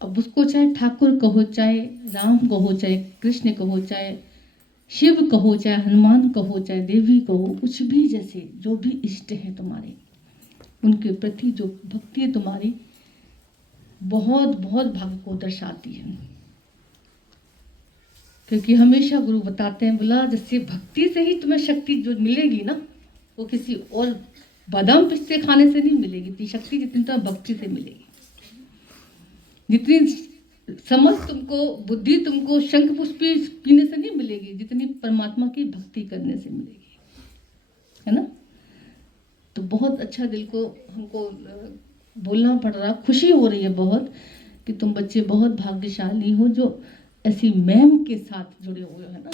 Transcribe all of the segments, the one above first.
अब उसको चाहे ठाकुर कहो, चाहे राम कहो, चाहे कृष्ण कहो, चाहे शिव कहो, चाहे हनुमान कहो, चाहे देवी कहो, कुछ भी, जैसे जो भी इष्ट हैं तुम्हारे, उनके प्रति जो भक्ति है तुम्हारी बहुत बहुत भाग्य को दर्शाती है। क्योंकि हमेशा गुरु बताते हैं, बोला जैसे भक्ति से ही तुम्हें शक्ति जो मिलेगी ना, वो किसी और बादाम पिस्ते खाने से नहीं मिलेगी। इतनी शक्ति जितनी तुम्हें भक्ति से मिलेगी, जितनी समझ तुमको, बुद्धि तुमको शंख पुष्पी पीने से नहीं मिलेगी, जितनी परमात्मा की भक्ति करने से मिलेगी, है ना। तो बहुत अच्छा दिल को हमको बोलना पड़ रहा, खुशी हो रही है बहुत कि तुम बच्चे बहुत भाग्यशाली हो जो ऐसी मैम के साथ जुड़े हुए हैं ना।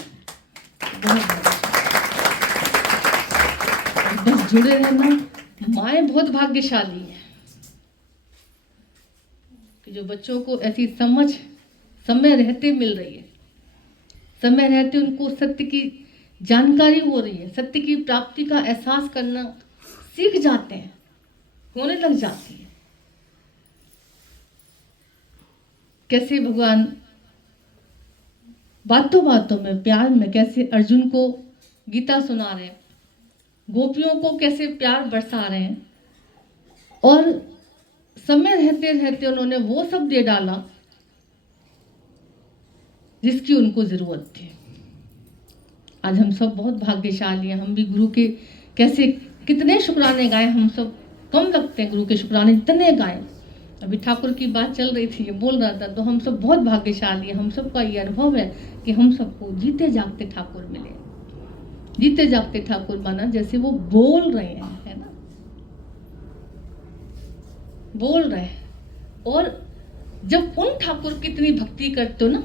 बहुत बस जुड़े रहना, माएँ बहुत भाग्यशाली है कि जो बच्चों को ऐसी समझ समय रहते मिल रही है, समय रहते उनको सत्य की जानकारी हो रही है, सत्य की प्राप्ति का एहसास करना सीख जाते हैं, होने लग जाती है। कैसे भगवान बातों बातों में, प्यार में, कैसे अर्जुन को गीता सुना रहे हैं, गोपियों को कैसे प्यार बरसा रहे हैं, और समय रहते रहते उन्होंने वो सब दे डाला जिसकी उनको जरूरत थी। आज हम सब बहुत भाग्यशाली हैं, हम भी गुरु के कैसे कितने शुक्राने गाए, हम सब कम लगते हैं गुरु के शुक्राने इतने गाए। अभी ठाकुर की बात चल रही थी, ये बोल रहा था, तो हम सब बहुत भाग्यशाली हैं। हम सबका ये अनुभव है कि हम सबको जीते जागते ठाकुर मिले। जीते जागते ठाकुर माना जैसे वो बोल रहे हैं, है ना, बोल रहे हैं। और जब उन ठाकुर की इतनी भक्ति करते हो ना,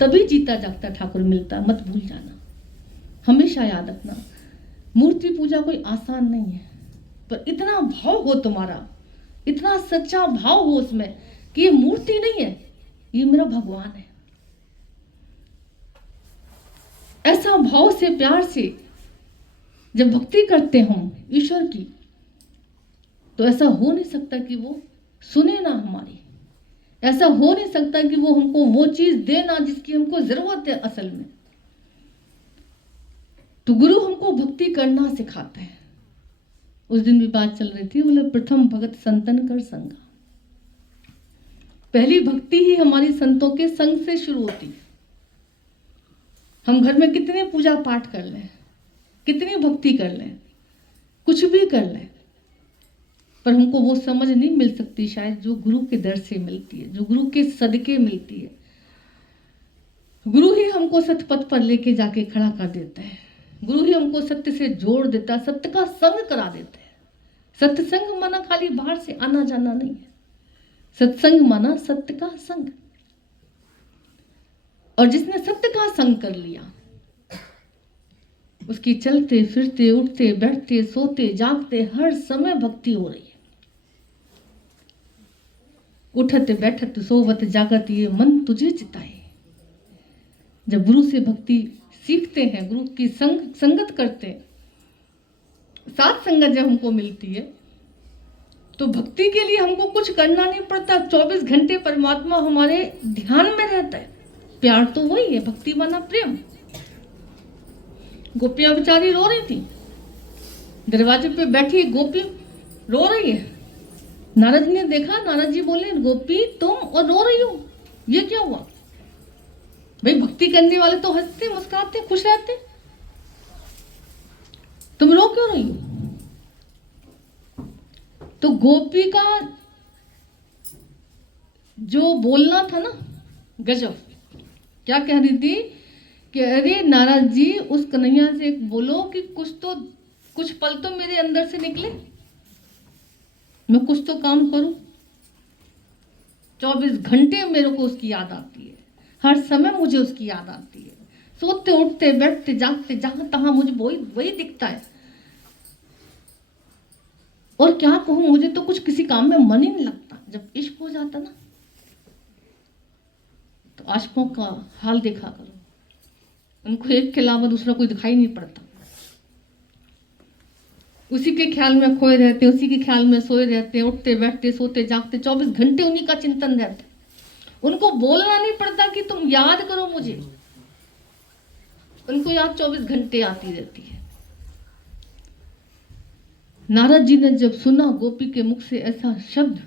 तभी जीता जागता ठाकुर मिलता, मत भूल जाना, हमेशा याद रखना। मूर्ति पूजा कोई आसान नहीं है, पर इतना भाव हो तुम्हारा, इतना सच्चा भाव हो उसमें कि ये मूर्ति नहीं है, ये मेरा भगवान है। ऐसा भाव से, प्यार से जब भक्ति करते हम ईश्वर की, तो ऐसा हो नहीं सकता कि वो सुने ना हमारी, ऐसा हो नहीं सकता कि वो हमको वो चीज देना जिसकी हमको जरूरत है असल में। तो गुरु हमको भक्ति करना सिखाता है। उस दिन भी बात चल रही थी, बोले प्रथम भगत संतन कर संगा। पहली भक्ति ही हमारी संतों के संग से शुरू होती। हम घर में कितने पूजा पाठ कर लें, कितनी भक्ति कर लें, कुछ भी कर लें, पर हमको वो समझ नहीं मिल सकती शायद जो गुरु के दर से मिलती है, जो गुरु के सदके मिलती है। गुरु ही हमको सतपथ पर लेके जाके खड़ा कर देता है, गुरु ही हमको सत्य से जोड़ देता है, सत्य का संग करा देता है। सत्संग माना खाली बाहर से आना जाना नहीं है, सत्संग माना सत्य का संग। और जिसने सत्य का संग कर लिया, उसकी चलते फिरते, उठते बैठते, सोते जागते हर समय भक्ति हो रही है। उठत बैठत सोवत जागत ये मन तुझे चिताए। जब गुरु से भक्ति सीखते हैं, गुरु की संगत करते हैं, साथ संगत जब हमको मिलती है, तो भक्ति के लिए हमको कुछ करना नहीं पड़ता। 24 घंटे परमात्मा हमारे ध्यान में रहता है। प्यार तो वही है, भक्ति माना प्रेम। गोपियां बेचारी रो रही थी, दरवाजे पे बैठी गोपी रो रही है। नारद ने देखा, नारद जी बोले, गोपी तुम और रो रही हो, ये क्या हुआ? भाई भक्ति करने वाले तो हंसते मुस्कुराते खुश रहते, तुम रो क्यों रही हो? तो गोपी का जो बोलना था ना, गजब। क्या कह रही थी कि अरे नारद जी, उस कन्हैया से बोलो कि कुछ पल तो मेरे अंदर से निकले, मैं कुछ तो काम करूं। 24 घंटे मेरे को उसकी याद आती है, हर समय मुझे उसकी याद आती है। सोते उठते बैठते जागते जहां तहां मुझे वही दिखता है। और क्या कहूं, मुझे तो कुछ किसी काम में मन ही नहीं लगता। जब इश्क हो जाता ना, तो आशिकों का हाल देखा करो, उनको एक के अलावा दूसरा कोई दिखाई नहीं पड़ता। उसी के ख्याल में खोए रहते, उसी के ख्याल में सोए रहते, उठते बैठते सोते जागते 24 घंटे उन्हीं का चिंतन रहता है। उनको बोलना नहीं पड़ता कि तुम याद करो मुझे, उनको याद 24 घंटे आती रहती है। नारद जी ने जब सुना गोपी के मुख से ऐसा शब्द,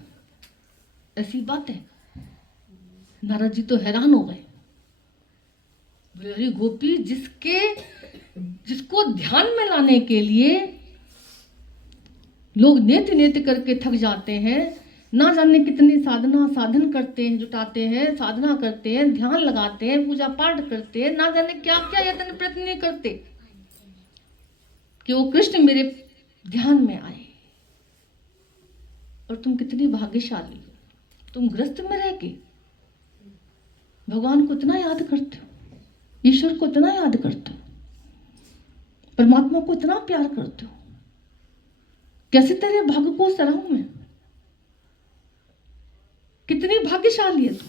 ऐसी बातें, नारद जी तो हैरान हो गए। बोले अरे गोपी, जिसको ध्यान में लाने के लिए लोग नेत नेत करके थक जाते हैं, ना जाने कितनी साधन करते हैं, जुटाते हैं, साधना करते हैं, ध्यान लगाते हैं, पूजा पाठ करते हैं, ना जाने क्या क्या यत्न प्रयत्न करते कि वो कृष्ण मेरे ध्यान में आए। और तुम कितनी भाग्यशाली हो, तुम ग्रस्त में रह के भगवान को इतना याद करते हो, ईश्वर को इतना याद करते हो, परमात्मा को इतना प्यार करते हो। कैसे तेरे भाग्य को सराहूं मैं, कितनी भाग्यशाली है तू।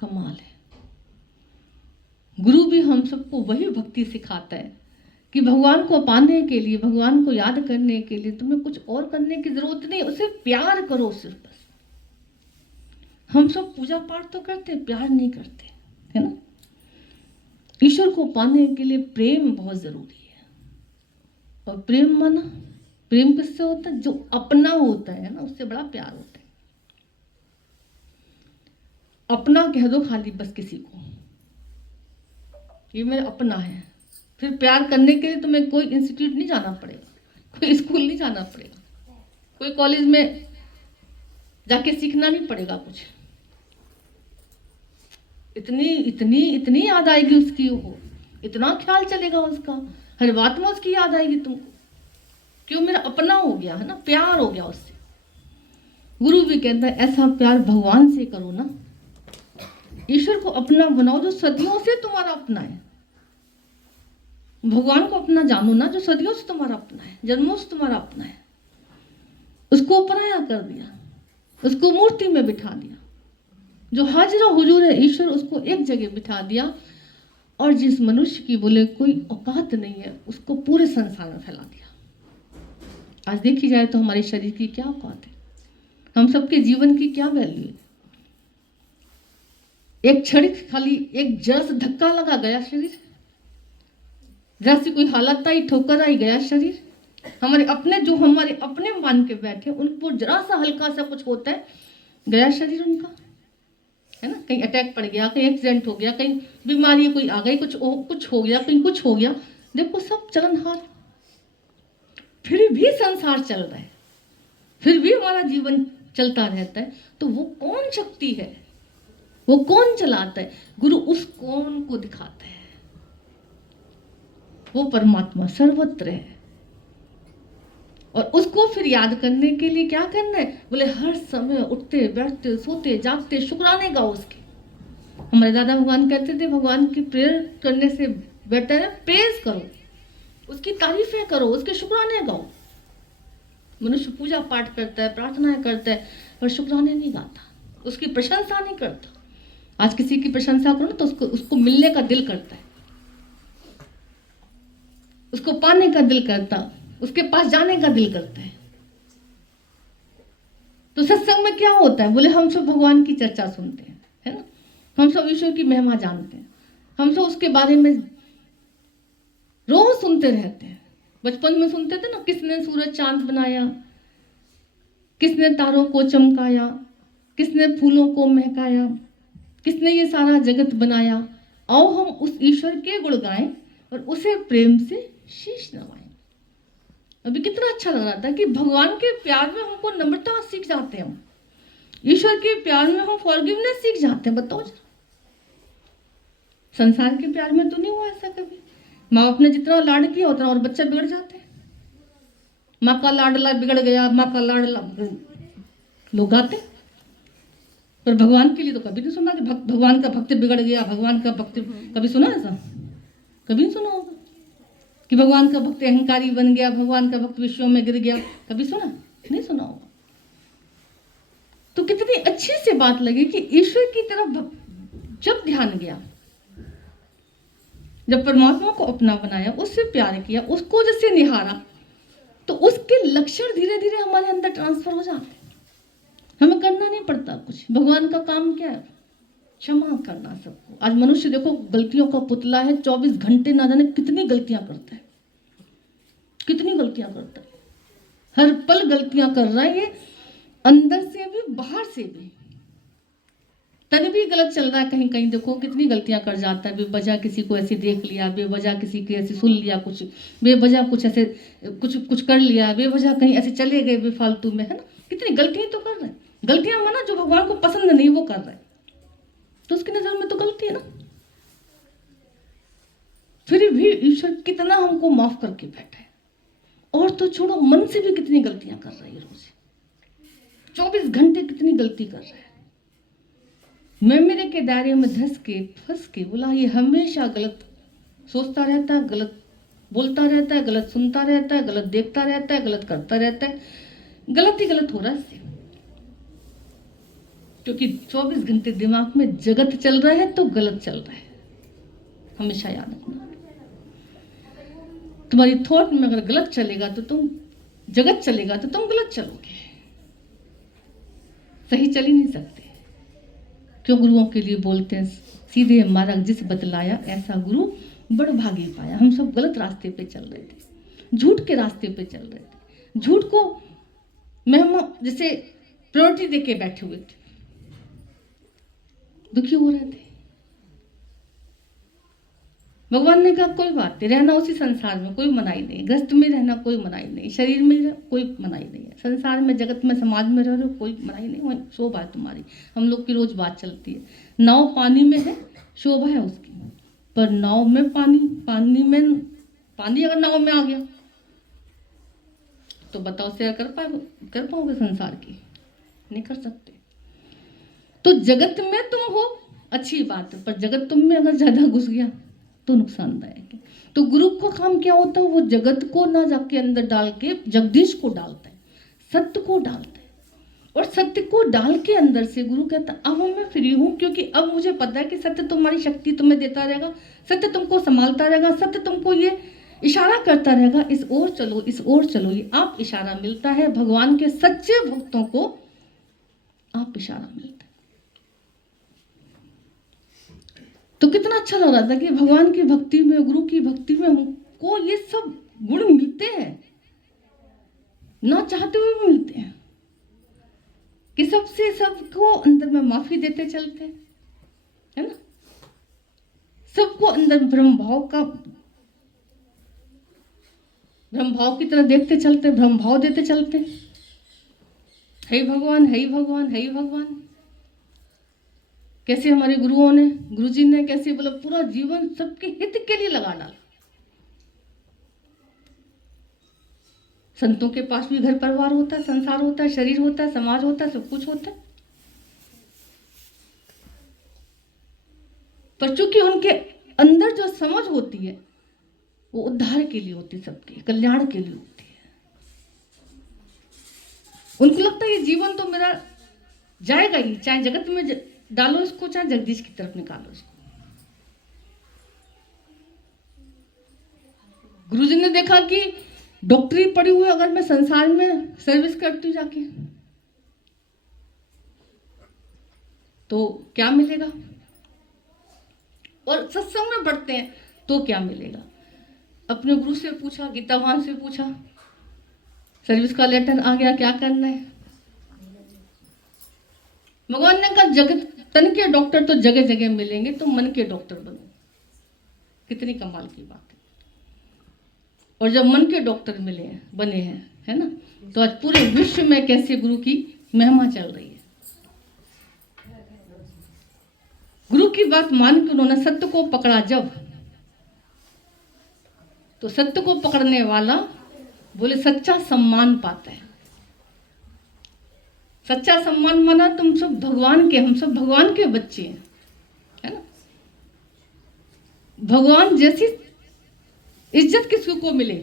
कमाल है। गुरु भी हम सबको वही भक्ति सिखाता है कि भगवान को पाने के लिए, भगवान को याद करने के लिए तुम्हें कुछ और करने की जरूरत नहीं, उसे प्यार करो सिर्फ बस। हम सब पूजा पाठ तो करते, प्यार नहीं करते, है ना। ईश्वर को पाने के लिए प्रेम बहुत जरूरी है। और प्रेम माना, प्रेम किससे होता है? जो अपना होता है ना, उससे बड़ा प्यार होता है। अपना कह दो खाली बस किसी को, ये मेरा अपना है। फिर प्यार करने के लिए तुम्हें कोई इंस्टीट्यूट नहीं जाना पड़ेगा, कोई स्कूल नहीं जाना पड़ेगा, कोई कॉलेज में जाके सीखना नहीं पड़ेगा कुछ। इतनी याद आएगी उसकी, वो इतना ख्याल चलेगा उसका, हर बात में उसकी याद आएगी तुमको, क्यों? मेरा अपना हो गया है ना, प्यार हो गया उससे। गुरु भी कहता है ऐसा प्यार भगवान से करो ना, ईश्वर को अपना बनाओ जो सदियों से तुम्हारा अपना है। भगवान को अपना जानो ना, जो सदियों से तुम्हारा अपना है, जन्मों से तुम्हारा अपना है। उसको पराया कर दिया, उसको मूर्ति में बिठा दिया। जो हाजिर हुजूर है ईश्वर, उसको एक जगह बिठा दिया। और जिस मनुष्य की बोले कोई औकात नहीं है, उसको पूरे संसार में फैला दिया। आज देखी जाए तो हमारे शरीर की क्या औकात है, हम सबके जीवन की क्या वैल्यू है। एक क्षण खाली एक जरा सा धक्का लगा, गया शरीर। जरा सी कोई हालत आई, ठोकर आई, गया शरीर। हमारे अपने मान के बैठे, उनको जरा सा हल्का सा कुछ होता है, गया शरीर उनका, है ना। कहीं अटैक पड़ गया, कहीं एक्सीडेंट हो गया, कहीं बीमारी कोई आ गई, कुछ हो गया, कहीं कुछ हो गया, देखो सब चलनहार। फिर भी संसार चल रहा है, फिर भी हमारा जीवन चलता रहता है। तो वो कौन शक्ति है, वो कौन चलाता है? गुरु उस कौन को दिखाता है। वो परमात्मा सर्वत्र है। और उसको फिर याद करने के लिए क्या करना है? बोले हर समय उठते बैठते सोते जागते शुक्राने गाओ उसके। हमारे दादा भगवान कहते थे, भगवान की प्रेयर करने से बेटर है प्रेज करो, उसकी तारीफें करो, उसके शुक्राने गाओ। मनुष्य पूजा पाठ करता है, प्रार्थना करता है, पर शुक्राने नहीं गाता, उसकी प्रशंसा नहीं करता। आज किसी की प्रशंसा करो ना तो उसको मिलने का दिल करता है, उसको पाने का दिल करता, उसके पास जाने का दिल करता है। तो सत्संग में क्या होता है? बोले हम सब भगवान की चर्चा सुनते हैं, है ना। हम सब ईश्वर की महिमा जानते हैं, हम सब उसके बारे में रोज सुनते रहते हैं। बचपन में सुनते थे ना, किसने सूरज चांद बनाया, किसने तारों को चमकाया, किसने फूलों को महकाया, किसने ये सारा जगत बनाया। आओ हम उस ईश्वर के गुण गाएं और उसे प्रेम से शीश नवाएं। अभी कितना अच्छा लग रहा था कि भगवान के प्यार में हमको नम्रता सीख जाते हैं, हम ईश्वर के प्यार में हम फॉरगिवनेस सीख जाते हैं। बताओ जरा, संसार के प्यार में तो नहीं हुआ ऐसा कभी? माँ बाप ने जितना लाड किया उतना और बच्चे बिगड़ जाते हैं। माँ का लाडला बिगड़ गया, माँ का लाडला लोग गाते, पर भगवान के लिए तो कभी नहीं सुना कि भगवान का भक्त बिगड़ गया, भगवान का भक्त। कभी सुना ऐसा? कभी नहीं सुना होगा कि भगवान का भक्त अहंकारी बन गया, भगवान का भक्त विश्व में गिर गया। कभी सुना? नहीं सुना होगा। तो कितनी अच्छी सी बात लगी कि ईश्वर की तरफ जब ध्यान गया, जब परमात्मा को अपना बनाया, उससे प्यार किया, उसको जैसे निहारा, तो उसके लक्षण धीरे धीरे हमारे अंदर ट्रांसफर हो जाते हैं। हमें करना नहीं पड़ता कुछ। भगवान का काम क्या है? क्षमा करना सबको। आज मनुष्य देखो गलतियों का पुतला है, 24 घंटे ना जाने कितनी गलतियां करता है, कितनी गलतियां करता है, हर पल गलतियां कर रहा है, ये अंदर से भी बाहर से भी। तन भी गलत चल रहा है, कहीं कहीं देखो कितनी गलतियां कर जाता है, बेवजह किसी को ऐसे देख लिया, बेवजह किसी की ऐसे सुन लिया, कुछ बेवजह कुछ ऐसे कुछ कुछ कर लिया, बेवजह कहीं ऐसे चले गए बेफालतू में, है ना। कितनी गलतियां तो कर रहे हैं, गलतियां माना जो भगवान को पसंद नहीं वो कर रहे हैं, तो उसकी नजर में तो गलती है ना। फिर भी ईश्वर कितना हमको माफ करके बैठा है। और तो छोड़ो, मन से भी कितनी गलतियां कर रही है, रोज 24 घंटे कितनी गलती कर रहे हैं। मैं मेरे के दायरे में धस के फंस के, बोला ये हमेशा गलत सोचता रहता है, गलत बोलता रहता है, गलत सुनता रहता है, गलत देखता रहता है, गलत करता रहता है, गलत ही गलत हो रहा है इससे। क्योंकि 24 घंटे दिमाग में जगत चल रहा है तो गलत चल रहा है, हमेशा याद रखना। तुम्हारी थॉट में अगर गलत चलेगा तो तुम, जगत चलेगा तो तुम गलत चलोगे, सही चल ही नहीं सकते। क्यों गुरुओं के लिए बोलते हैं, सीधे मार्ग जिस बतलाया ऐसा गुरु बड़ भागी पाया। हम सब गलत रास्ते पे चल रहे थे, झूठ के रास्ते पे चल रहे थे, झूठ को महिमा जैसे प्रायोरिटी देके बैठे हुए थे, दुखी हो रहे थे। भगवान ने कहा कोई बात नहीं, रहना उसी संसार में कोई मनाही नहीं, ग्रस्त में रहना कोई मनाही नहीं, शरीर में कोई मनाही नहीं है, संसार में जगत में समाज में रह रहे हो कोई मनाही नहीं, वही शोभा है तुम्हारी। हम लोग की रोज बात चलती है, नाव पानी में है शोभा है उसकी, पर नाव में पानी अगर नाव में आ गया तो बताओ शेयर कर पाओगे संसार की? नहीं कर सकते। तो जगत में तुम हो अच्छी बात है, पर जगत तुम में अगर ज्यादा घुस गया तो नुकसानदायक है। तो गुरु का काम क्या होता है? वो जगत को ना जाके अंदर डाल के जगदीश को डालता है, सत्य को डालता है, और सत्य को डाल के अंदर से गुरु कहता है अब मैं फ्री हूं, क्योंकि अब मुझे पता है कि सत्य तुम्हारी शक्ति तुम्हें देता रहेगा, सत्य तुमको संभालता रहेगा, सत्य तुमको ये इशारा करता रहेगा, इस ओर चलो, इस ओर चलो। ये आप इशारा मिलता है भगवान के सच्चे भक्तों को, आप इशारा मिलता है। तो कितना अच्छा लग रहा था कि भगवान की भक्ति में, गुरु की भक्ति में हमको ये सब गुण मिलते हैं, ना चाहते हुए भी मिलते हैं, कि सबसे सबको अंदर में माफी देते चलते, है ना, सबको अंदर ब्रह्म भाव की तरह देखते चलते, ब्रह्म भाव देते चलते, हे भगवान, हे भगवान, हे भगवान। कैसे हमारे गुरुजी ने कैसे बोला, पूरा जीवन सबके हित के लिए लगा डाला। संतों के पास भी घर परिवार होता है, संसार होता है, शरीर होता है, समाज होता है, सब कुछ होता है, पर चूंकि उनके अंदर जो समझ होती है वो उद्धार के लिए होती है, सबके कल्याण के लिए होती है। उनको लगता है ये जीवन तो मेरा जाएगा ही, चाहे जगत में डालो इसको, चाहे जगदीश की तरफ निकालो इसको। गुरुजी ने देखा कि डॉक्टरी पढ़ी हुई अगर मैं संसार में सर्विस करती हूँ जाके तो क्या मिलेगा, और सत्संग में बढ़ते हैं तो क्या मिलेगा। अपने गुरु से पूछा, गीतावान से पूछा, सर्विस का लेटर आ गया, क्या करना है। भगवान ने कहा जगत तन के डॉक्टर तो जगह जगह मिलेंगे, तो मन के डॉक्टर बनो। कितनी कमाल की बात है। और जब मन के डॉक्टर मिले हैं, बने हैं, है ना, तो आज पूरे विश्व में कैसे गुरु की महिमा चल रही है। गुरु की बात मान के उन्होंने सत्य को पकड़ा जब, तो सत्य को पकड़ने वाला बोले सच्चा सम्मान पाता है। सच्चा सम्मान माना तुम सब भगवान के, हम सब भगवान के बच्चे हैं, है ना। भगवान जैसी इज्जत किसी को मिले,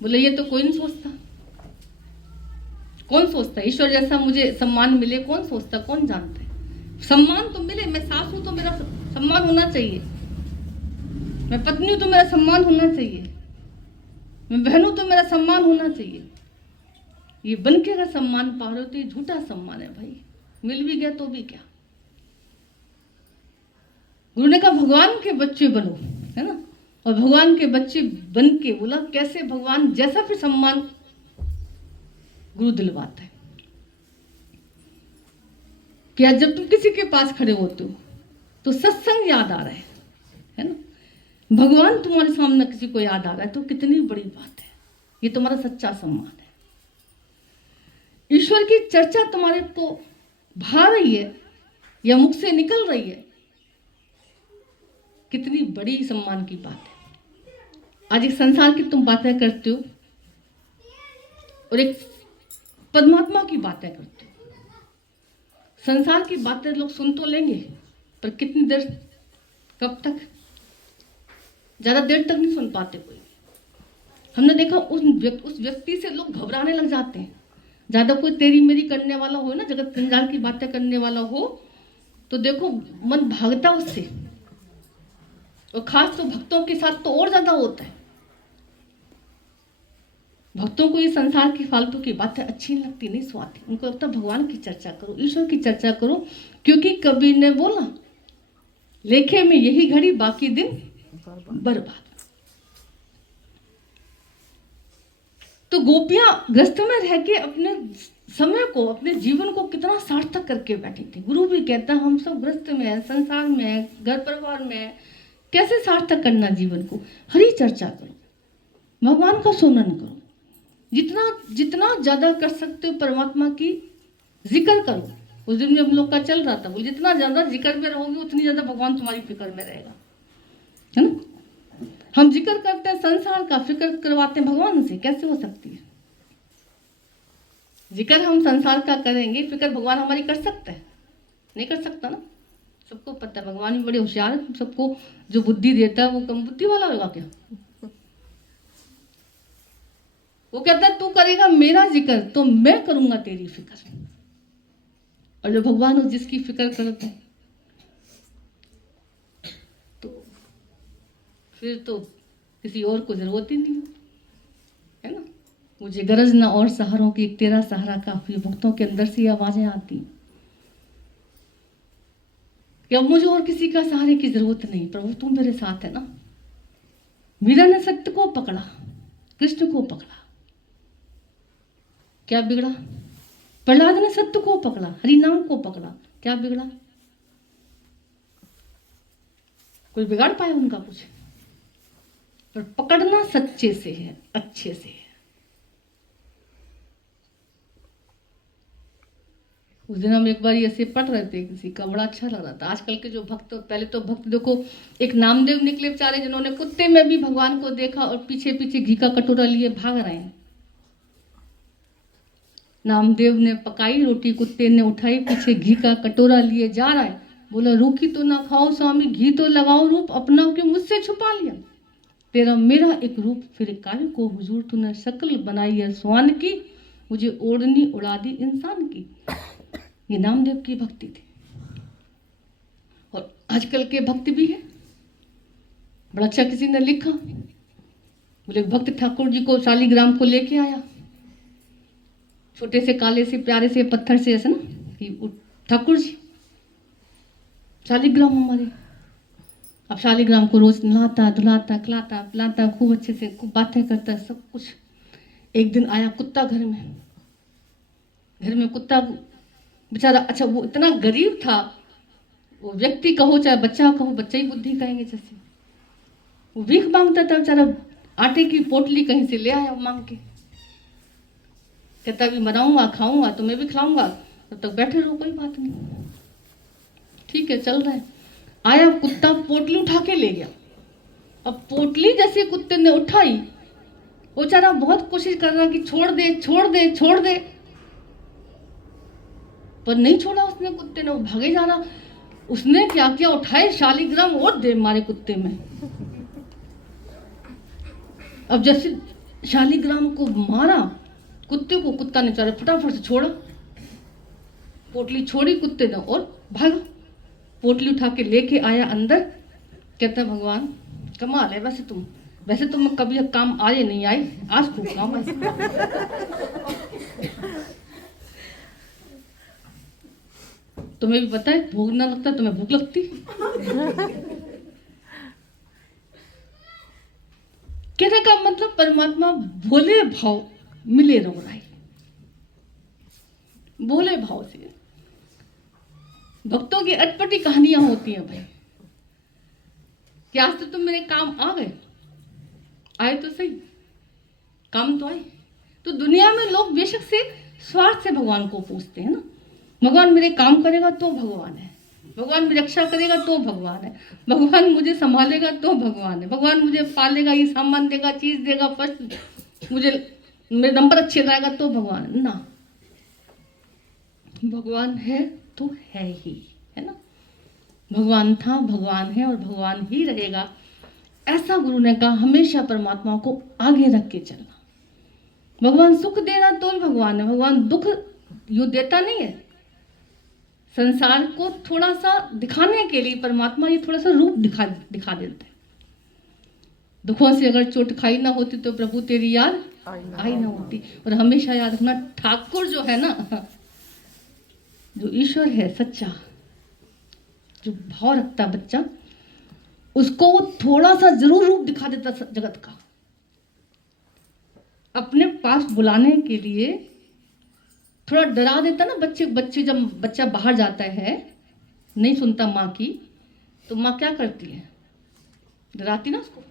बोले ये तो कोई नहीं सोचता। कौन सोचता है ईश्वर जैसा मुझे सम्मान मिले? कौन सोचता, कौन जानता है? सम्मान तो मिले, मैं सास हूं तो मेरा सम्मान होना चाहिए, मैं पत्नी हूं तो मेरा सम्मान होना चाहिए, मैं बहन हूं तो मेरा सम्मान होना चाहिए। ये बन के अगर सम्मान पा रहे हो तो ये झूठा सम्मान है भाई, मिल भी गया तो भी क्या। गुरु ने कहा भगवान के बच्चे बनो, है ना, और भगवान के बच्चे बन के बोला कैसे भगवान जैसा फिर सम्मान गुरु दिलवाता है। क्या जब तुम किसी के पास खड़े होते हो तो सत्संग याद आ रहा है ना, भगवान तुम्हारे सामने किसी को याद आ रहा है तो कितनी बड़ी बात है, ये तुम्हारा सच्चा सम्मान है। ईश्वर की चर्चा तुम्हारे को भा रही है या मुख से निकल रही है, कितनी बड़ी सम्मान की बात है। आज एक संसार की तुम बातें करते हो और एक परमात्मा की बातें करते हो। संसार की बातें लोग सुन तो लेंगे पर कितनी देर, कब तक, ज्यादा देर तक नहीं सुन पाते कोई। हमने देखा उस व्यक्ति से लोग घबराने लग जाते हैं। ज्यादा कोई तेरी मेरी करने वाला हो ना, जगत जंजाल की बातें करने वाला हो तो देखो मन भागता उससे, और खास तो भक्तों के साथ तो और ज्यादा होता है। भक्तों को ये संसार की फालतू की बातें अच्छी नहीं लगती, नहीं स्वाती, उनको लगता भगवान की चर्चा करो, ईश्वर की चर्चा करो, क्योंकि कबीर ने बोला लेखे में यही घड़ी बाकी दिन बर्बाद। तो गोपियां ग्रस्त में रह के अपने समय को, अपने जीवन को कितना सार्थक करके बैठी थी। गुरु भी कहता है हम सब ग्रस्त में है, संसार में है, घर परिवार में है, कैसे सार्थक करना जीवन को। हरी चर्चा करो, भगवान का सुमरन करो, जितना जितना ज्यादा कर सकते हो परमात्मा की जिक्र करो। उस दिन में हम लोग का चल रहा था, बोले जितना ज्यादा जिक्र में रहोगे उतनी ज्यादा भगवान तुम्हारी फिक्र में रहेगा, है ना। हम जिक्र करते हैं संसार का, फिक्र करवाते हैं भगवान से, कैसे हो सकती है। जिक्र हम संसार का करेंगे, फिक्र भगवान हमारी कर सकता है, नहीं कर सकता ना। सबको पता है भगवान भी बड़े होशियार है, सबको जो बुद्धि देता है वो कम बुद्धि वाला होगा क्या। वो कहता है तू करेगा मेरा जिक्र तो मैं करूंगा तेरी फिक्र, और जो भगवान हो जिसकी फिक्र करते हैं तो फिर तो किसी और को जरूरत ही नहीं है ना। मुझे गरज ना और सहारों की, एक तेरा सहारा काफी। भक्तों के अंदर से आवाजें आती कि अब मुझे और किसी का सहारे की जरूरत नहीं, प्रभु तुम मेरे साथ है ना। मीरा ने सत्य को पकड़ा, कृष्ण को पकड़ा, क्या बिगड़ा। प्रहलाद ने सत्य को पकड़ा, हरि नाम को पकड़ा, क्या बिगड़ा। कोई बिगाड़ पाया उनका कुछ, पर पकड़ना सच्चे से है, अच्छे से है। उस दिन हम एक बार ऐसे पढ़ रहे थे किसी का, बड़ा अच्छा लग रहा था। आजकल के जो भक्त, पहले तो भक्त देखो, एक नामदेव निकले बेचारे, जिन्होंने कुत्ते में भी भगवान को देखा और पीछे पीछे घी का कटोरा लिए भाग रहे हैं। नामदेव ने पकाई रोटी, कुत्ते ने उठाई, पीछे घी का कटोरा लिए जा रहा है। बोला रूखी तो ना खाओ स्वामी, घी तो लगाओ, रूप अपना क्यों मुझसे छुपा लिया। तेरा मेरा एक रूप फिर काहे को हुजूर, तूने शक्ल बनाई है स्वान की, मुझे ओढ़नी उड़ा दी इंसान की। ये नामदेव की भक्ति थी। और आजकल के भक्त भी है। बड़ा अच्छा किसी ने लिखा, बोले भक्त ठाकुर जी को शालीग्राम को लेके आया, छोटे से काले से प्यारे से पत्थर से, ऐसे ना कि ठाकुर जी शालीग्राम हमारे। अब शालीग्राम को रोज नहाता धुलाता खिलाता पिलाता, खूब अच्छे से खूब बातें करता है, सब कुछ। एक दिन आया कुत्ता घर में कुत्ता बेचारा, अच्छा वो इतना गरीब था, वो व्यक्ति कहो चाहे बच्चा कहो, बच्चा ही बुद्धि कहेंगे जैसे, वो भीख मांगता था बेचारा, आटे की पोटली कहीं से ले आया मांग के। कहता भी बनाऊंगा खाऊंगा तो मैं भी खिलाऊंगा, तब तक बैठे रहो, कोई बात नहीं, ठीक है चल रहा है। आया कुत्ता, पोटली उठा के ले गया। अब पोटली जैसे कुत्ते ने उठाई, वो बेचारा बहुत कोशिश कर रहा कि छोड़ दे छोड़ दे छोड़ दे, पर नहीं छोड़ा उसने, कुत्ते ने, वो भागे जा रहा। उसने क्या किया, उठाए शालीग्राम और दे मारे कुत्ते में। अब जैसे शालीग्राम को मारा कुत्ते को, कुत्ता ने बेचारा फटाफट से छोड़ा, पोटली छोड़ी कुत्ते ने और भागा। पोटली उठा के लेके आया अंदर, कहता भगवान कमाल है वैसे तुम, वैसे तो मैं कभी काम आए नहीं आई, आज खूब काम आए। तुम्हें भी पता है भूख ना लगता, तुम्हें भूख लगती। कहने का मतलब परमात्मा भोले भाव मिले रहो राय, भोले भाव से। भक्तों की अटपटी कहानियां होती हैं भाई कि आज तो तुम मेरे काम आ गए, आए तो सही, काम तो आए। तो दुनिया में लोग बेशक से स्वार्थ से भगवान को पूछते हैं ना, भगवान मेरे काम करेगा तो भगवान है, भगवान मेरी रक्षा करेगा तो भगवान है, भगवान मुझे संभालेगा तो भगवान है, भगवान मुझे पालेगा, ये सामान देगा, चीज देगा, फर्स्ट मुझे मेरे नंबर अच्छे लाएगा तो भगवान है ना। भगवान है तो है ही, है ना। भगवान था, भगवान है और भगवान ही रहेगा, ऐसा गुरु ने कहा। हमेशा परमात्मा को आगे रख के चलना। भगवान सुख देना तो भी भगवान है, भगवान दुख यूं देता नहीं है। संसार को थोड़ा सा दिखाने के लिए परमात्मा ये थोड़ा सा रूप दिखा देता है। दुखों से अगर चोट खाई ना होती तो प्रभु तेरी याद आई ना होती। और हमेशा याद रखना, ठाकुर जो है ना, जो ईश्वर है सच्चा, जो भाव रखता बच्चा, उसको वो थोड़ा सा जरूर रूप दिखा देता जगत का, अपने पास बुलाने के लिए थोड़ा डरा देता ना। बच्चे जब बच्चा बाहर जाता है, नहीं सुनता माँ की, तो माँ क्या करती है, डराती ना उसको,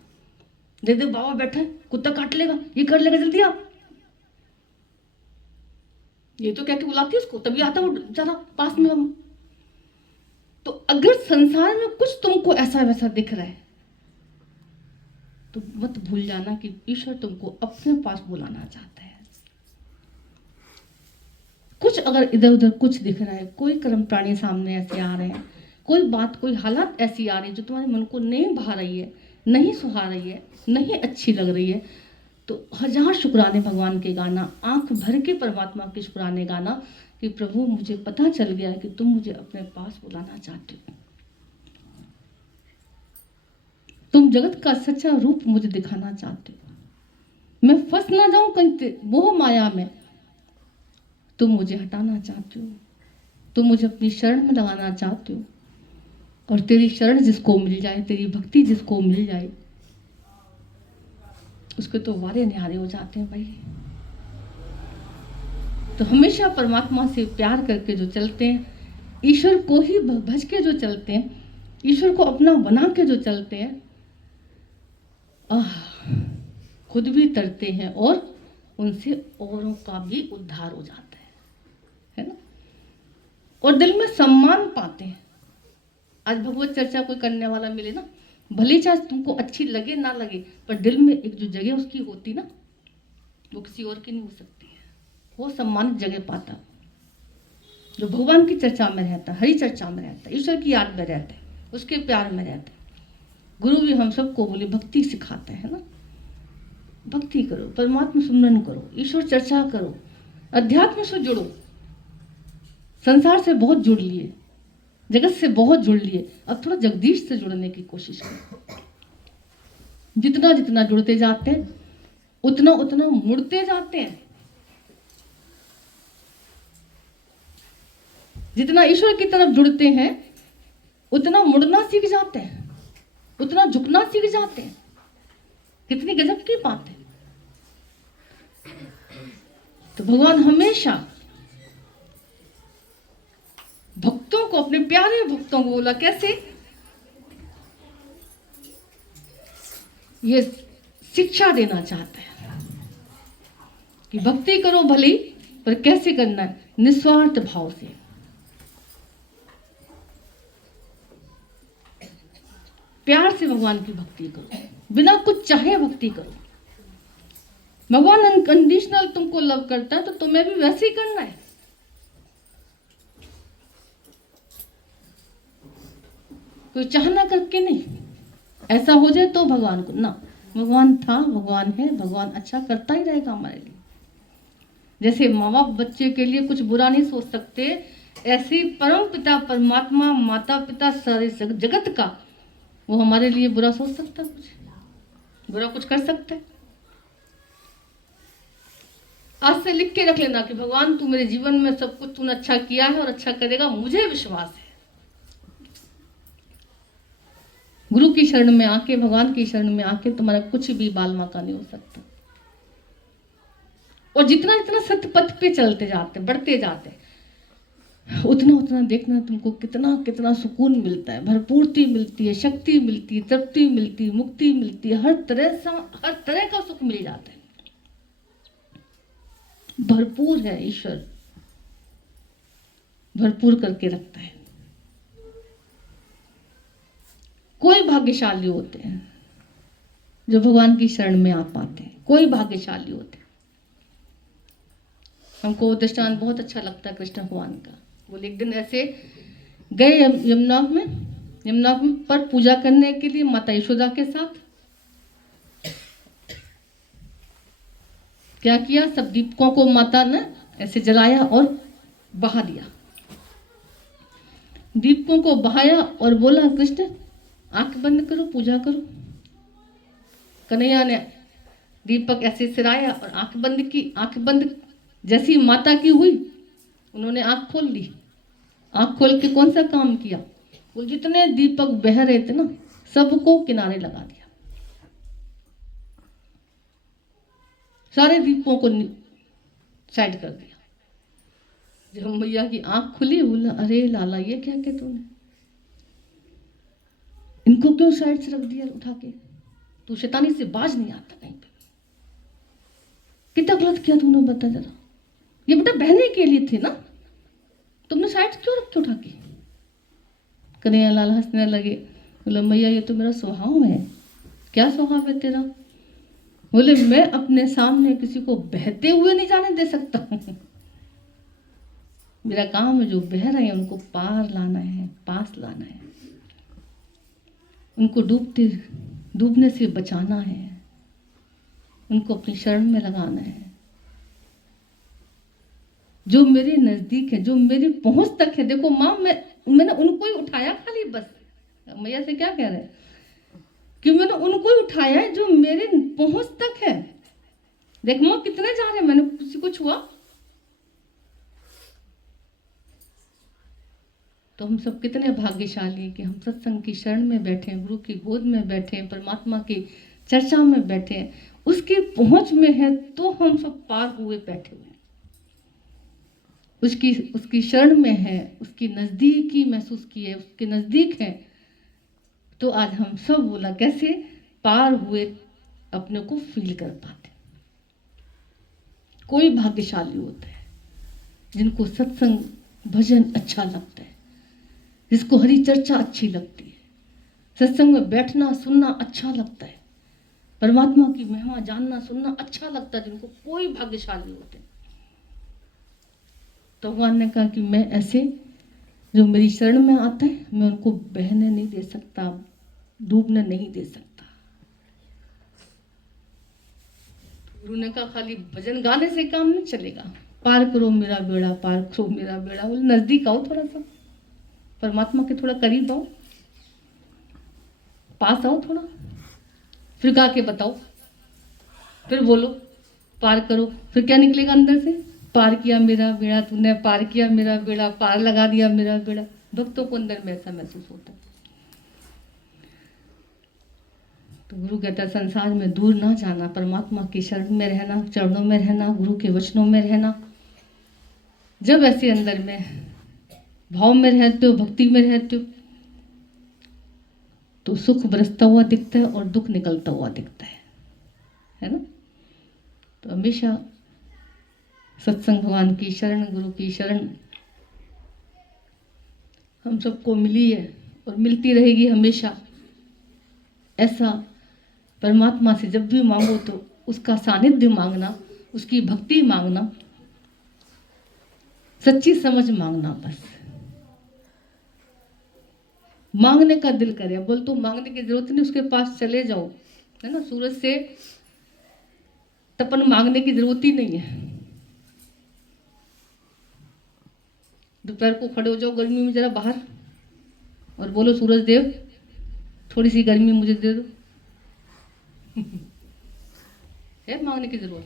दे दे बाबा बैठा है, कुत्ता काट लेगा, ये कर लेगा, जल्दी आ, ये तो क्या के बुलाती है उसको, तभी आता वो जरा पास में हम। तो अगर संसार में कुछ तुमको ऐसा वैसा दिख रहा है तो मत भूल जाना कि ईश्वर तुमको अपने पास बुलाना चाहता है। कुछ अगर इधर उधर कुछ दिख रहा है, कोई कर्म प्राणी सामने ऐसे आ रहे हैं, कोई बात कोई हालत ऐसी आ रही है जो तुम्हारे मन को नहीं भा रही है, नहीं सुहा रही है, नहीं अच्छी लग रही है, तो हजार शुक्राने भगवान के गाना, आंख भर के परमात्मा के शुक्राने गाना कि प्रभु मुझे पता चल गया है कि तुम मुझे अपने पास बुलाना चाहते हो, तुम जगत का सच्चा रूप मुझे दिखाना चाहते हो, मैं फंस ना जाऊं कहीं मोह माया में, तुम मुझे हटाना चाहते हो, तुम मुझे अपनी शरण में लगाना चाहते हो। और तेरी शरण जिसको मिल जाए, तेरी भक्ति जिसको मिल जाए, उसके तो वारे निहारे हो जाते हैं भाई। तो हमेशा परमात्मा से प्यार करके जो चलते हैं, ईश्वर को ही भज के जो चलते हैं, ईश्वर को अपना बना के जो चलते हैं, खुद भी तरते हैं और उनसे औरों का भी उद्धार हो जाता है ना। और दिल में सम्मान पाते हैं। आज भगवत चर्चा कोई करने वाला मिले ना, भले चाहे तुमको अच्छी लगे ना लगे, पर दिल में एक जो जगह उसकी होती ना, वो किसी और की नहीं हो सकती है। वो सम्मानित जगह पाता जो भगवान की चर्चा में रहता, हरि चर्चा में रहता, ईश्वर की याद में रहता है, उसके प्यार में रहता है। गुरु भी हम सबको बोले भक्ति सिखाते हैं ना, भक्ति करो, परमात्मा सुमरन करो, ईश्वर चर्चा करो, अध्यात्म से जुड़ो। संसार से बहुत जुड़ लिए, जगत से बहुत जुड़ लिए, अब थोड़ा जगदीश से जुड़ने की कोशिश करो। जितना जितना जुड़ते जाते हैं उतना उतना मुड़ते जाते हैं। जितना ईश्वर की तरफ जुड़ते हैं उतना मुड़ना सीख जाते हैं, उतना झुकना सीख जाते हैं। कितनी गजब की बात है। तो भगवान हमेशा भक्तों को, अपने प्यारे भक्तों को बोला कैसे, ये शिक्षा देना चाहता है कि भक्ति करो भली, पर कैसे करना है, निस्वार्थ भाव से। प्यार से भगवान की भक्ति करो, बिना कुछ चाहे भक्ति करो। भगवान अनकंडीशनल तुमको लव करता है तो तुम्हें भी वैसे ही करना है। कोई चाहना करके नहीं, ऐसा हो जाए तो भगवान को ना, भगवान था, भगवान है, भगवान अच्छा करता ही रहेगा हमारे लिए। जैसे माँ बाप बच्चे के लिए कुछ बुरा नहीं सोच सकते, ऐसे परम पिता परमात्मा, माता पिता, सारे जगत का, वो हमारे लिए बुरा सोच सकता कुछ? बुरा कुछ कर सकता है? आज से लिख के रख लेना कि भगवान तू मेरे जीवन में सब कुछ तूने अच्छा किया है और अच्छा करेगा, मुझे विश्वास है। गुरु की शरण में आके, भगवान की शरण में आके तुम्हारा कुछ भी बाल बांका नहीं हो सकता। और जितना जितना सत्य पथ पे चलते जाते, बढ़ते जाते, उतना उतना देखना तुमको कितना कितना सुकून मिलता है, भरपूरती मिलती है, शक्ति मिलती है, तृप्ति मिलती है, मुक्ति मिलती है, हर तरह का सुख मिल जाता है। भरपूर है ईश्वर, भरपूर करके रखता है। कोई भाग्यशाली होते हैं जो भगवान की शरण में आ पाते हैं, कोई भाग्यशाली होते हैं। हमको दृष्टांत बहुत अच्छा लगता है कृष्ण भगवान का। बोले एक दिन ऐसे गए यमुना पर पूजा करने के लिए माता यशोदा के साथ। क्या किया, सब दीपकों को माता ने ऐसे जलाया और बहा दिया। दीपकों को बहाया और बोला कृष्ण आंख बंद करो, पूजा करो। कन्हैया ने दीपक ऐसे सिराया और आंख बंद की। आंख बंद जैसी माता की हुई, उन्होंने आंख खोल ली। आंख खोल के कौन सा काम किया, वो जितने दीपक बह रहे थे ना, सबको किनारे लगा दिया। सारे दीपों को साइड कर दिया। जब मैया की आंख खुली, बोला अरे लाला ये क्या किया तूने, इनको क्यों साइड से रख दिया उठा के, तू शैतानी से बाज नहीं आता कहीं पे, कितना गलत किया तुमने, बता जरा। ये बेटा बहने के लिए थे ना, तुमने साइड क्यों रखे उठा के। कन्हैया लाल हंसने लगे। बोले मैया ये तो मेरा स्वभाव है। क्या स्वभाव है तेरा? बोले मैं अपने सामने किसी को बहते हुए नहीं जाने दे सकता हूँ। मेरा काम है जो बह रहे हैं उनको पार लाना है, पास लाना है, उनको डूबने से बचाना है, उनको अपनी शरण में लगाना है। जो मेरे नजदीक है, जो मेरी पहुंच तक है। देखो माँ, मैंने उनको ही उठाया खाली, बस मैया से क्या कह रहे हैं कि मैंने उनको ही उठाया है जो मेरे पहुंच तक है। देख माँ कितने जा रहे हैं, मैंने किसी को छुआ? तो हम सब कितने भाग्यशाली हैं कि हम सत्संग की शरण में बैठे हैं, गुरु की गोद में बैठे हैं, परमात्मा की चर्चा में बैठे हैं, उसकी पहुंच में है तो हम सब पार हुए बैठे हुए हैं। उसकी शरण में है, उसकी नजदीकी महसूस की है, उसके नजदीक है, तो आज हम सब बोला कैसे पार हुए, अपने को फील कर पाते। कोई भाग्यशाली होता है जिनको सत्संग भजन अच्छा लगता है, जिसको हरी चर्चा अच्छी लगती है, सत्संग में बैठना सुनना अच्छा लगता है, परमात्मा की महिमा जानना सुनना अच्छा लगता है, जिनको कोई भाग्यशाली होते हैं। तो भगवान ने कहा कि मैं ऐसे जो मेरी शरण में आता है, मैं उनको बहने नहीं दे सकता, डूबने नहीं दे सकता। गुरु ने कहा खाली भजन गाने से काम नहीं चलेगा, पार करो मेरा बेड़ा, पार करो मेरा बेड़ा। बोले नजदीक आओ, थोड़ा सा परमात्मा के थोड़ा करीब आओ, पास आओ थोड़ा, फिर गा के बताओ, फिर बोलो पार करो। फिर क्या निकलेगा अंदर से? पार किया मेरा बेड़ा तूने, पार किया मेरा बेड़ा, पार लगा दिया मेरा बेड़ा। भक्तों को अंदर में ऐसा महसूस होता है। तो गुरु कहता है संसार में दूर ना जाना, परमात्मा की शरण में रहना, चरणों में रहना, गुरु के वचनों में रहना। जब ऐसे अंदर में भाव में रहते हो, भक्ति में रहते हो, तो सुख बरसता हुआ दिखता है और दुख निकलता हुआ दिखता है ना। तो हमेशा सत्संग भगवान की शरण, गुरु की शरण हम सबको मिली है और मिलती रहेगी हमेशा। ऐसा परमात्मा से जब भी मांगो तो उसका सानिध्य मांगना, उसकी भक्ति मांगना, सच्ची समझ मांगना। बस मांगने का दिल करे, बोल तो मांगने की जरूरत नहीं, उसके पास चले जाओ, है ना। सूरज से तपन मांगने की जरूरत ही नहीं है। दोपहर को खड़े हो जाओ गर्मी में जरा बाहर और बोलो सूरज देव थोड़ी सी गर्मी मुझे दे दो, है मांगने की जरूरत,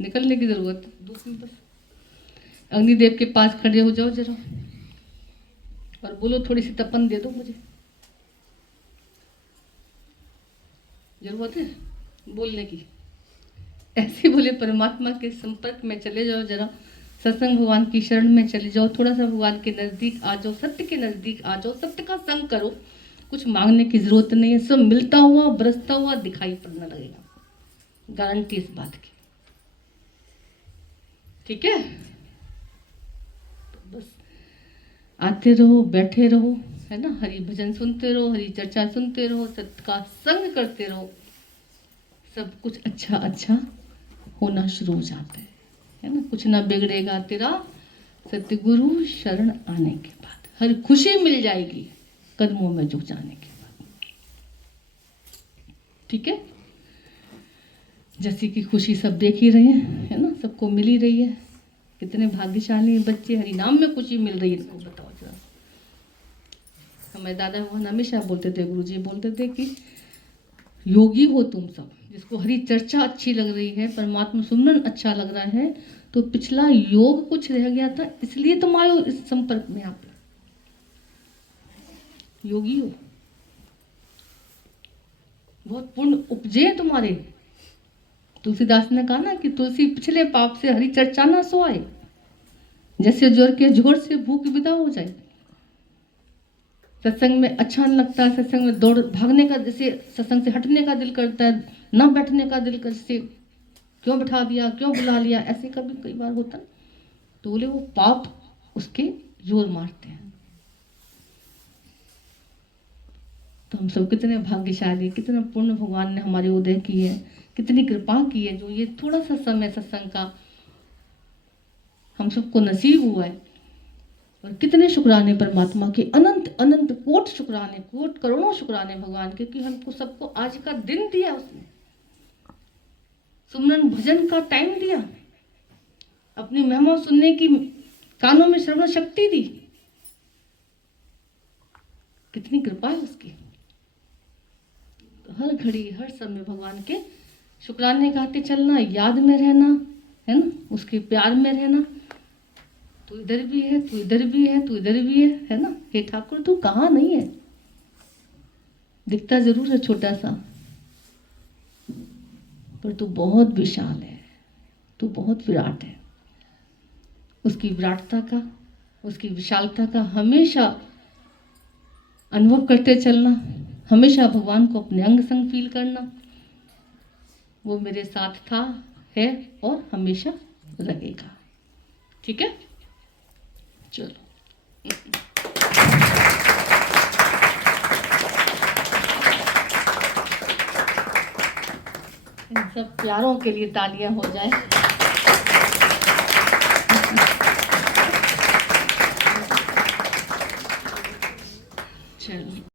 निकलने की जरूरत धूप में बस। अग्निदेव के पास खड़े हो जाओ जरा और बोलो थोड़ी सी तपन दे दो मुझे। जरूरत है बोलने की, ऐसे बोले परमात्मा के संपर्क में चले जाओ जरा, सत्संग भगवान की शरण में चले जाओ, थोड़ा सा भगवान के नजदीक आ जाओ, सत्य के नजदीक आ जाओ, सत्य का संग करो। कुछ मांगने की जरूरत नहीं है, सब मिलता हुआ बरसता हुआ दिखाई पड़ने लगेगा, गारंटी इस बात की। ठीक है, तो बस आते रहो, बैठे रहो, है ना, हरि भजन सुनते रहो, हरि चर्चा सुनते रहो, सत्य का संग करते रहो, सब कुछ अच्छा अच्छा होना शुरू हो जाता है ना। कुछ ना बिगड़ेगा तेरा सतगुरु शरण आने के बाद, हर खुशी मिल जाएगी कदमों में झुक जाने के बाद। ठीक है, जैसे कि खुशी सब देख ही रहे हैं, है ना, सबको मिल ही रही है। कितने भाग्यशाली बच्चे, हरि नाम में खुशी मिल रही है, इनको बताओ जरा। हमारे दादा भगवान हमेशा बोलते थे, गुरु जी बोलते थे कि योगी हो तुम सब, जिसको हरि चर्चा अच्छी लग रही है, परमात्मा सुमरन अच्छा लग रहा है, तो पिछला योग कुछ रह गया था, इसलिए तुम आए हो इस संपर्क में। आप योगी हो, बहुत पुण्य उपजे तुम्हारे। तुलसीदास ने कहा ना कि तुलसी पिछले पाप से हरि चर्चा ना सोए, जैसे जोर के जोर से भूख विदा हो जाए। सत्संग में अच्छा नहीं लगता है, सत्संग में दौड़ भागने का, जैसे सत्संग से हटने का दिल करता है, ना बैठने का दिल कर, जैसे क्यों बैठा दिया, क्यों बुला लिया, ऐसे कभी कई बार होता। तो बोले वो पाप उसके जोर मारते हैं। तो हम सब कितने भाग्यशाली, कितना पूर्ण भगवान ने हमारे उदय की है, कितनी कृपा की है, जो ये थोड़ा सा समय सत्संग का हम सबको नसीब हुआ है। और कितने शुक्राने परमात्मा के, अनंत अनंत कोट शुक्राने, कोट करोड़ों शुक्राने भगवान के कि हमको सबको आज का दिन दिया, उसने सुमरन भजन का टाइम दिया, अपनी महिमा सुनने की कानों में श्रवण शक्ति दी। कितनी कृपा है उसकी। हर घड़ी हर समय भगवान के शुक्राने गाते चलना, याद में रहना, है ना, उसके प्यार में रहना। तू इधर भी है, तू इधर भी है, तू इधर भी है ना। हे ठाकुर तू कहाँ नहीं है, दिखता जरूर है छोटा सा, पर तू बहुत विशाल है, तू बहुत विराट है। उसकी विराटता का, उसकी विशालता का हमेशा अनुभव करते चलना, हमेशा भगवान को अपने अंग संग फील करना। वो मेरे साथ था, है और हमेशा रहेगा। ठीक है, चलो इन सब प्यारों के लिए तालियां हो जाए। चलो।